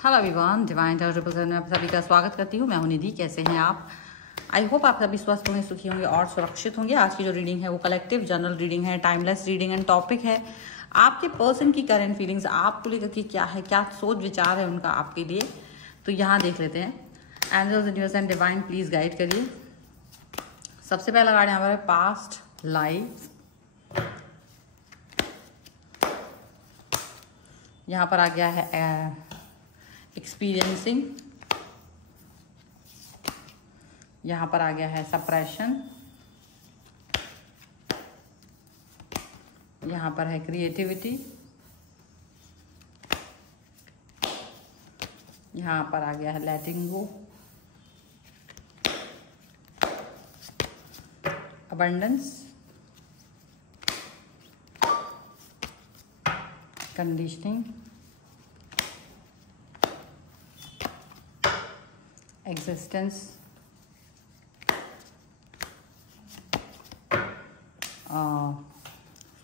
Hello everyone, divine tarot में आप सभी का स्वागत करती हूँ। मैं हूँ निधि। कैसे हैं आप? आई होप आप सभी स्वस्थ होंगे, सुखी होंगे और सुरक्षित होंगे। आज की जो रीडिंग है वो कलेक्टिव जनरल रीडिंग है, टाइमलेस रीडिंग एंड टॉपिक है आपके पर्सन की करंट फीलिंग्स, आपको लेकर के क्या है, क्या सोच विचार है उनका आपके लिए। तो यहाँ देख लेते हैं। Angels, universe and divine please guide करिए। सबसे पहला कार्ड यहाँ पर है पास्ट लाइफ। यहाँ पर आ गया है एक्सपीरियंसिंग। यहाँ पर आ गया है सप्रेशन। यहाँ पर है क्रिएटिविटी। यहाँ पर आ गया है letting go, abundance, conditioning, existence,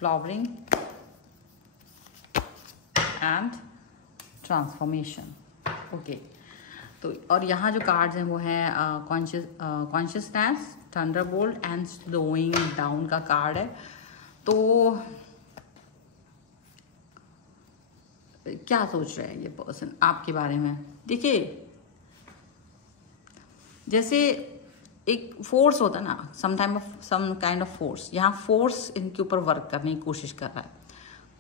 flowering and transformation। Okay, तो और यहाँ जो कार्ड्स हैं वो हैं consciousness, thunderbolt and slowing down का कार्ड है। तो क्या सोच रहे हैं ये पर्सन आपके बारे में? देखिए, जैसे एक फोर्स होता है ना, सम काइंड ऑफ फोर्स, यहाँ फोर्स इनके ऊपर वर्क करने की कोशिश कर रहा है।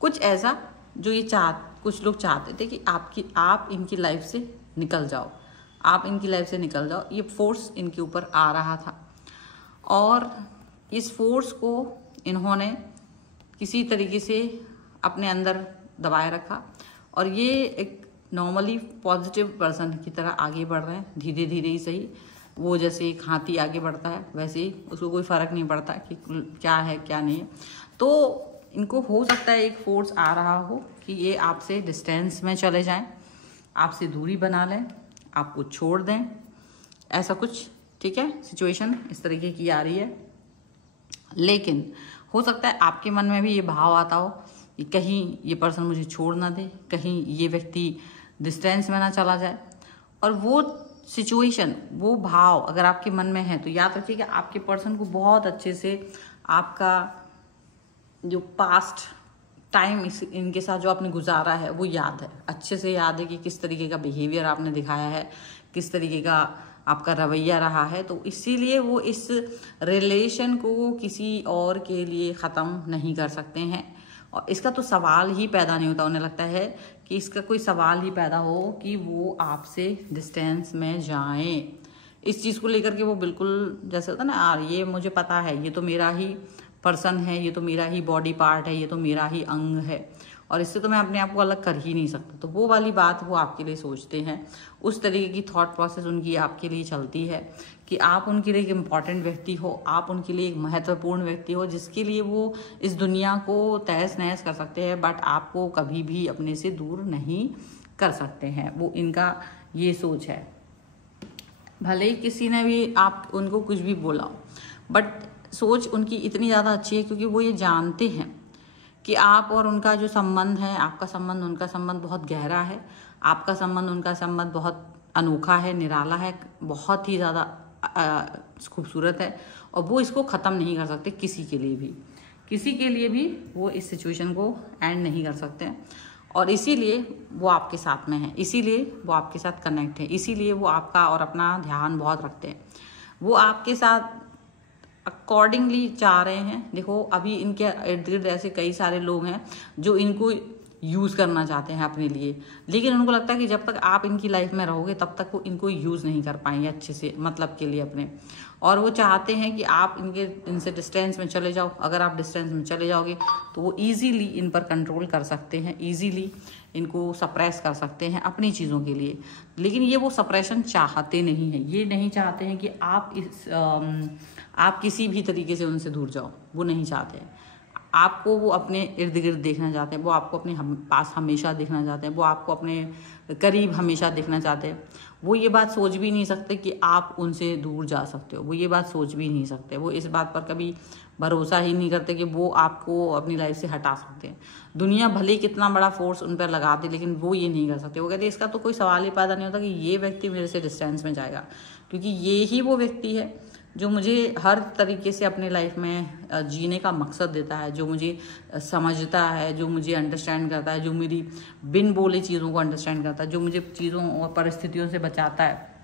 कुछ ऐसा जो ये कुछ लोग चाहते थे कि आप इनकी लाइफ से निकल जाओ, आप इनकी लाइफ से निकल जाओ। ये फोर्स इनके ऊपर आ रहा था और इस फोर्स को इन्होंने किसी तरीके से अपने अंदर दबाए रखा और ये एक नॉर्मली पॉजिटिव पर्सन की तरह आगे बढ़ रहे हैं, धीरे धीरे ही सही। वो जैसे एक हाथी आगे बढ़ता है वैसे ही उसको कोई फर्क नहीं पड़ता कि क्या है क्या नहीं है। तो इनको हो सकता है एक फोर्स आ रहा हो कि ये आपसे डिस्टेंस में चले जाएं, आपसे दूरी बना लें, आपको छोड़ दें, ऐसा कुछ। ठीक है, सिचुएशन इस तरीके की आ रही है। लेकिन हो सकता है आपके मन में भी ये भाव आता हो कि कहीं ये पर्सन मुझे छोड़ ना दे, कहीं ये व्यक्ति डिस्टेंस में ना चला जाए। और वो सिचुएशन, वो भाव अगर आपके मन में है तो याद रखिए कि आपके पर्सन को बहुत अच्छे से आपका जो पास्ट टाइम इनके साथ जो आपने गुजारा है वो याद है, अच्छे से याद है कि किस तरीके का बिहेवियर आपने दिखाया है, किस तरीके का आपका रवैया रहा है। तो इसीलिए वो इस रिलेशन को किसी और के लिए ख़त्म नहीं कर सकते हैं और इसका तो सवाल ही पैदा नहीं होता। उन्हें लगता है कि इसका कोई सवाल ही पैदा हो कि वो आपसे डिस्टेंस में जाएं। इस चीज़ को लेकर के वो बिल्कुल जैसे होता है ना, ये मुझे पता है, ये तो मेरा ही पर्सन है, ये तो मेरा ही बॉडी पार्ट है, ये तो मेरा ही अंग है और इससे तो मैं अपने आप को अलग कर ही नहीं सकता। तो वो वाली बात वो आपके लिए सोचते हैं, उस तरीके की थॉट प्रोसेस उनकी आपके लिए चलती है कि आप उनके लिए एक इम्पॉर्टेंट व्यक्ति हो, आप उनके लिए एक महत्वपूर्ण व्यक्ति हो जिसके लिए वो इस दुनिया को तहस नहस कर सकते हैं, बट आपको कभी भी अपने से दूर नहीं कर सकते हैं। वो इनका ये सोच है। भले ही किसी ने भी आप उनको कुछ भी बोला हो, बट सोच उनकी इतनी ज़्यादा अच्छी है क्योंकि वो ये जानते हैं कि आप और उनका जो संबंध है, आपका संबंध उनका संबंध बहुत गहरा है, आपका संबंध उनका संबंध बहुत अनोखा है, निराला है, बहुत ही ज़्यादा खूबसूरत है और वो इसको ख़त्म नहीं कर सकते किसी के लिए भी। किसी के लिए भी वो इस सिचुएशन को एंड नहीं कर सकते और इसीलिए वो आपके साथ में है, इसीलिए वो आपके साथ कनेक्ट है, इसीलिए वो आपका और अपना ध्यान बहुत रखते हैं। वो आपके साथ अकॉर्डिंगली चाह रहे हैं। देखो, अभी इनके इर्द गिर्द ऐसे कई सारे लोग हैं जो इनको यूज़ करना चाहते हैं अपने लिए, लेकिन उनको लगता है कि जब तक आप इनकी लाइफ में रहोगे तब तक वो इनको यूज़ नहीं कर पाएंगे अच्छे से, मतलब के लिए अपने। और वो चाहते हैं कि आप इनसे डिस्टेंस में चले जाओ। अगर आप डिस्टेंस में चले जाओगे तो वो ईजीली इन पर कंट्रोल कर सकते हैं, ईजीली इनको सप्रेस कर सकते हैं अपनी चीज़ों के लिए। लेकिन ये वो सप्रेशन चाहते नहीं हैं। ये नहीं चाहते हैं कि आप किसी भी तरीके से उनसे दूर जाओ, वो नहीं चाहते हैं। आपको वो अपने इर्द गिर्द देखना चाहते हैं, वो आपको अपने पास हमेशा देखना चाहते हैं, वो आपको अपने करीब हमेशा देखना चाहते हैं। वो ये बात सोच भी नहीं सकते कि आप उनसे दूर जा सकते हो, वो ये बात सोच भी नहीं सकते। वो इस बात पर कभी भरोसा ही नहीं करते कि वो आपको अपनी लाइफ से हटा सकते हैं। दुनिया भले ही कितना बड़ा फोर्स उन पर लगा दे, लेकिन वो ये नहीं कर सकते। वो कहते इसका तो कोई सवाल ही पैदा नहीं होता कि ये व्यक्ति मेरे से डिस्टेंस में जाएगा, क्योंकि ये ही वो व्यक्ति है जो मुझे हर तरीके से अपने लाइफ में जीने का मकसद देता है, जो मुझे समझता है, जो मुझे अंडरस्टैंड करता है, जो मेरी बिन बोले चीज़ों को अंडरस्टैंड करता है, जो मुझे चीज़ों और परिस्थितियों से बचाता है,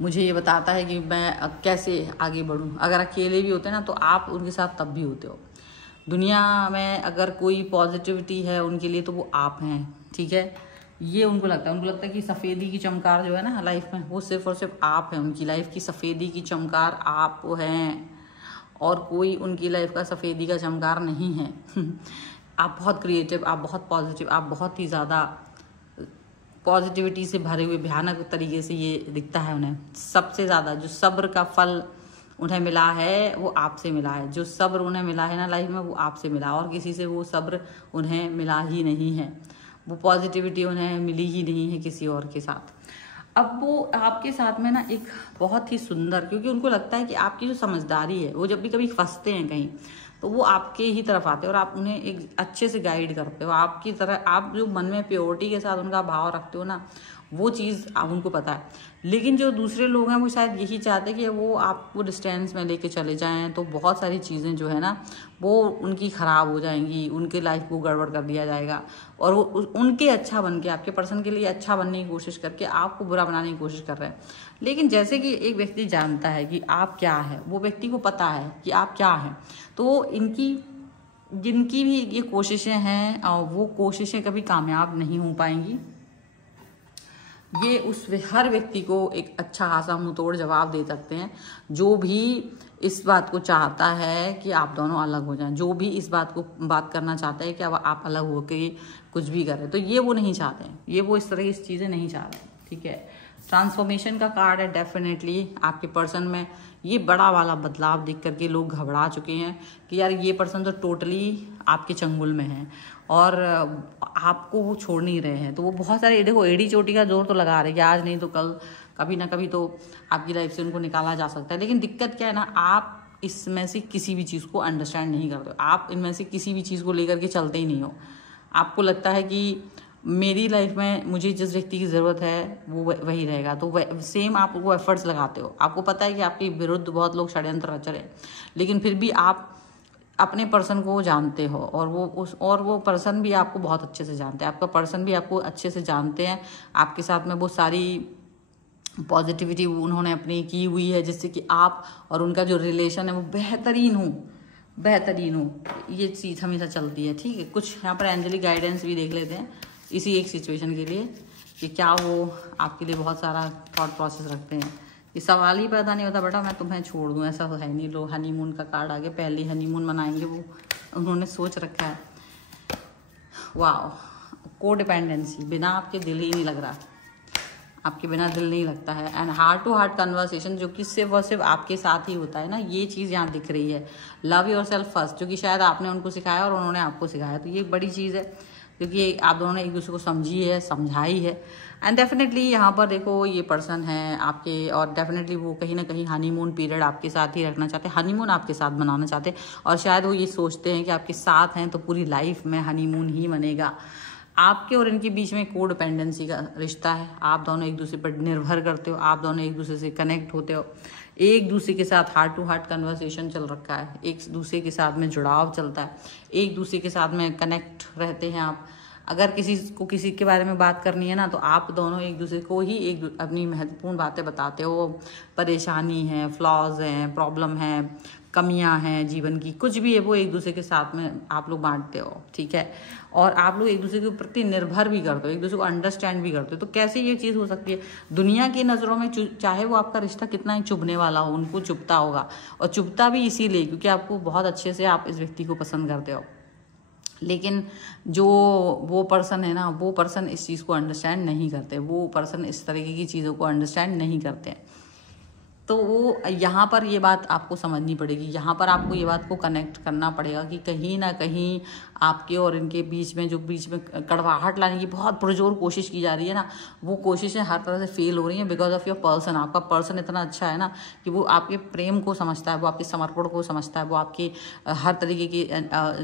मुझे ये बताता है कि मैं कैसे आगे बढ़ूं। अगर अकेले भी होते हैं ना तो आप उनके साथ तब भी होते हो। दुनिया में अगर कोई पॉजिटिविटी है उनके लिए तो वो आप हैं, ठीक है। ये उनको लगता है कि सफ़ेदी की चमकार जो है ना लाइफ में, वो सिर्फ और सिर्फ आप हैं। उनकी लाइफ की सफ़ेदी की चमकार आप हैं, और कोई उनकी लाइफ का सफ़ेदी का चमकार नहीं है। आप बहुत क्रिएटिव, आप बहुत पॉजिटिव, आप बहुत ही ज़्यादा पॉजिटिविटी से भरे हुए भयानक तरीके से ये दिखता है उन्हें। सबसे ज़्यादा जो सब्र का फल उन्हें मिला है वो आपसे मिला है। जो सब्र उन्हें मिला है ना लाइफ में, वो आपसे मिला, और किसी से वो सब्र उन्हें मिला ही नहीं है। वो पॉजिटिविटी उन्हें मिली ही नहीं है किसी और के साथ। अब वो आपके साथ में ना एक बहुत ही सुंदर, क्योंकि उनको लगता है कि आपकी जो समझदारी है, वो जब भी कभी फंसते हैं कहीं तो वो आपके ही तरफ आते हैं और आप उन्हें एक अच्छे से गाइड करते हो। आपकी तरह आप जो मन में प्योरिटी के साथ उनका भाव रखते हो ना, वो चीज़ उनको पता है। लेकिन जो दूसरे लोग हैं वो शायद यही चाहते हैं कि वो आपको डिस्टेंस में लेके चले जाएं, तो बहुत सारी चीज़ें जो है ना वो उनकी ख़राब हो जाएंगी, उनके लाइफ को गड़बड़ कर दिया जाएगा, और वो उनके अच्छा बन के, आपके पर्सन के लिए अच्छा बनने की कोशिश करके आपको बुरा बनाने की कोशिश कर रहे हैं। लेकिन जैसे कि एक व्यक्ति जानता है कि आप क्या है, वो व्यक्ति को पता है कि आप क्या हैं, तो इनकी जिनकी भी ये कोशिशें हैं वो कोशिशें कभी कामयाब नहीं हो पाएंगी। ये उस हर व्यक्ति को एक अच्छा खासा मुंहतोड़ जवाब दे सकते हैं, जो भी इस बात को चाहता है कि आप दोनों अलग हो जाएं, जो भी इस बात करना चाहता है कि अब आप अलग होकर कुछ भी करें, तो ये वो नहीं चाहते हैं। ये वो इस तरह की चीज़ें नहीं चाह रहे, ठीक है। ट्रांसफॉर्मेशन का कार्ड है। डेफिनेटली आपके पर्सन में ये बड़ा वाला बदलाव देख करके लोग घबरा चुके हैं कि यार ये पर्सन तो टोटली आपके चंगुल में है और आपको वो छोड़ नहीं रहे हैं। तो वो बहुत सारे, देखो, एड़ी चोटी का जोर तो लगा रहे हैं कि आज नहीं तो कल, कभी ना कभी तो आपकी लाइफ से उनको निकाला जा सकता है। लेकिन दिक्कत क्या है ना, आप इसमें से किसी भी चीज़ को अंडरस्टैंड नहीं करते हो। आप इनमें से किसी भी चीज़ को लेकर के चलते ही नहीं हो। आपको लगता है कि मेरी लाइफ में मुझे जिस व्यक्ति की ज़रूरत है वो वही रहेगा, तो सेम आप वो एफर्ट्स लगाते हो। आपको पता है कि आपके विरुद्ध बहुत लोग षड्यंत्र रच रहे हैं, लेकिन फिर भी आप अपने पर्सन को जानते हो, और वो पर्सन भी आपको बहुत अच्छे से जानते हैं। आपका पर्सन भी आपको अच्छे से जानते हैं। आपके साथ में वो सारी पॉजिटिविटी उन्होंने अपनी की हुई है, जिससे कि आप और उनका जो रिलेशन है वो बेहतरीन हो। ये चीज़ हमेशा चलती है, ठीक है। कुछ यहाँ पर एंजलिक गाइडेंस भी देख लेते हैं इसी एक सिचुएशन के लिए कि क्या वो आपके लिए बहुत सारा थॉट प्रोसेस रखते हैं। ये सवाल ही पैदा नहीं होता बेटा मैं तुम्हें छोड़ दूँ, ऐसा है नहीं। लो, हनीमून का कार्ड आगे, पहले हनीमून मनाएंगे वो उन्होंने सोच रखा है। वाह, कोडिपेंडेंसी, बिना आपके दिल ही नहीं लग रहा, आपके बिना दिल नहीं लगता है। And heart to heart conversation, जो कि सिर्फ और सिर्फ आपके साथ ही होता है ना, ये चीज़ यहाँ दिख रही है। लव योर सेल्फ फर्स्ट, जो कि शायद आपने उनको सिखाया और उन्होंने आपको सिखाया, तो ये बड़ी चीज़ है, क्योंकि आप दोनों ने एक दूसरे को समझी है, समझाई है। एंड डेफिनेटली यहाँ पर देखो ये पर्सन है आपके, और डेफिनेटली वो कहीं ना कहीं हनीमून पीरियड आपके साथ ही रखना चाहते हैं, हनीमून आपके साथ मनाना चाहते हैं, और शायद वो ये सोचते हैं कि आपके साथ हैं तो पूरी लाइफ में हनीमून ही बनेगा। आपके और इनके बीच में कोडिपेंडेंसी का रिश्ता है। आप दोनों एक दूसरे पर निर्भर करते हो, आप दोनों एक दूसरे से कनेक्ट होते हो, एक दूसरे के साथ हार्ट टू हार्ट कन्वर्सेशन चल रखा है, एक दूसरे के साथ में जुड़ाव चलता है, एक दूसरे के साथ में कनेक्ट रहते हैं आप। अगर किसी को किसी के बारे में बात करनी है ना, तो आप दोनों एक दूसरे को ही एक अपनी महत्वपूर्ण बातें बताते हो। परेशानी है, फ्लॉज हैं, प्रॉब्लम है, कमियां हैं जीवन की, कुछ भी है वो एक दूसरे के साथ में आप लोग बांटते हो, ठीक है। और आप लोग एक दूसरे के प्रति निर्भर भी करते हो, एक दूसरे को अंडरस्टैंड भी करते हो। तो कैसे ये चीज़ हो सकती है? दुनिया की नज़रों में चाहे वो आपका रिश्ता कितना ही चुभने वाला हो, उनको चुभता होगा, और चुभता भी इसीलिए क्योंकि आपको बहुत अच्छे से आप इस व्यक्ति को पसंद करते हो। लेकिन जो वो पर्सन है ना, वो पर्सन इस चीज़ को अंडरस्टैंड नहीं करते, वो पर्सन इस तरीके की चीज़ों को अंडरस्टैंड नहीं करते हैं। तो वो यहाँ पर ये बात आपको समझनी पड़ेगी, यहाँ पर आपको ये बात को कनेक्ट करना पड़ेगा कि कहीं ना कहीं आपके और इनके बीच में जो बीच में कड़वाहट लाने की बहुत पुरजोर कोशिश की जा रही है ना, वो कोशिशें हर तरह से फेल हो रही हैं बिकॉज ऑफ योर पर्सन। आपका पर्सन इतना अच्छा है ना कि वो आपके प्रेम को समझता है, वो आपके समर्पण को समझता है, वो आपके हर तरीके की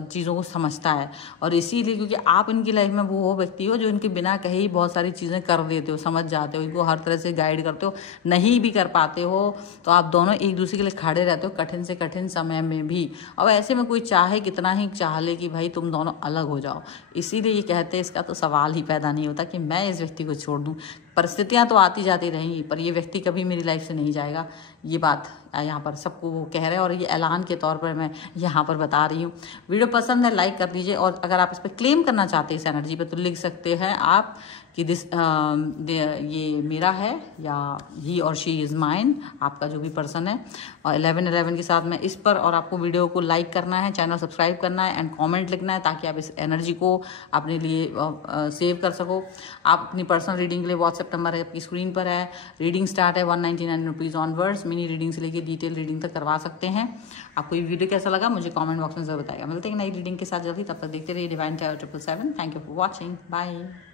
चीज़ों को समझता है। और इसीलिए क्योंकि आप इनकी लाइफ में वो व्यक्ति हो जो इनके बिना कहे ही बहुत सारी चीज़ें कर देते हो, समझ जाते हो, इनको हर तरह से गाइड करते हो। नहीं भी कर पाते हो तो आप दोनों एक दूसरे के लिए खड़े रहते हो कठिन से कठिन समय में भी। अब ऐसे में कोई चाहे कितना ही चाह ले कि भाई तुम दोनों अलग हो जाओ, इसीलिए ये कहते हैं इसका तो सवाल ही पैदा नहीं होता कि मैं इस व्यक्ति को छोड़ दूं। परिस्थितियां तो आती जाती रहेंगी पर ये व्यक्ति कभी मेरी लाइफ से नहीं जाएगा। ये बात यहाँ पर सबको वो कह रहे हैं और ये ऐलान के तौर पर मैं यहाँ पर बता रही हूँ। वीडियो पसंद है लाइक कर दीजिए, और अगर आप इस पर क्लेम करना चाहते हैं इस एनर्जी पे तो लिख सकते हैं आप कि ये मेरा है या ही और शी इज़ माइन, आपका जो भी पर्सन है। और 11/11 के साथ में इस पर, और आपको वीडियो को लाइक करना है, चैनल सब्सक्राइब करना है एंड कमेंट लिखना है ताकि आप इस एनर्जी को अपने लिए सेव कर सको। आप अपनी पर्सनल रीडिंग के लिए व्हाट्सएप नंबर है आपकी स्क्रीन पर है। रीडिंग स्टार्ट है 199 रुपीज़ ऑनवर्ड्स। मिनी रीडिंग से लेकर डिटेल रीडिंग तक करवा सकते हैं। आपको ये वीडियो कैसा लगा मुझे कमेंट बॉक्स में जरूर बताइएगा। मिलते हैं नई रीडिंग के साथ जल्दी, तब तक देखते रहिए divine tarot 777। Thank you for watching, bye.